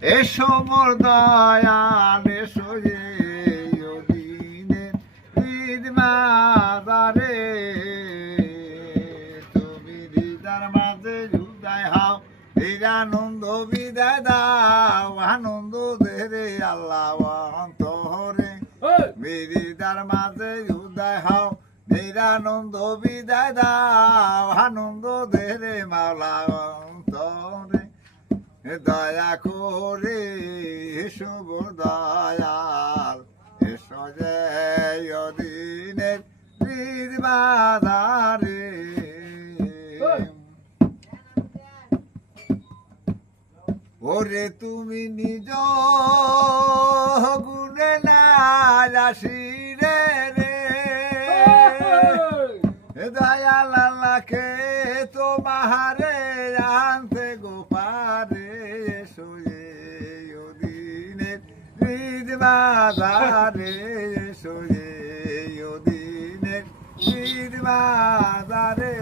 এসো মোর দয়াল এসো দিনে ঈদ মাদারে তুমি দিদার মাঝে জুদাই হাও এই আনন্দ বিদায় দাও আনন্দ দেরে আল্লাহ অন্তরে বিদার মাঝে জুদাই হাও এই আনন্দ বিদায় দাও আনন্দ দেরে মাওলা অন্তরে দয়া করে এসো গো দয়াল এসো যে দিনের ঈদ বাজারে ওরে তুমি নিজ গুণে না আসিরে রে দয়াল আল্লাহকে তোমারে আনতে গোপারে এসো দিনের ঈদ বাজারে এসো দিনের ঈদ বাজারে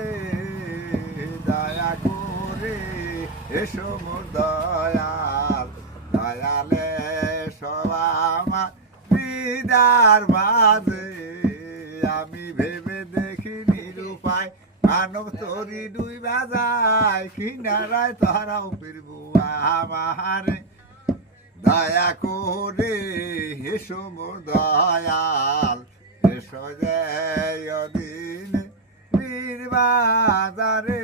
দয়া করে এসো মোর দয়াল দয়ালে সব আমার দিদার বাজে আমি ভেবে দেখি নিরুপায় মানব তরি দুই বাজায় কিনারায় তারাও ফিরবো আমারে দয়া করে এসো মোর দয়াল এসো যে দিন বাজারে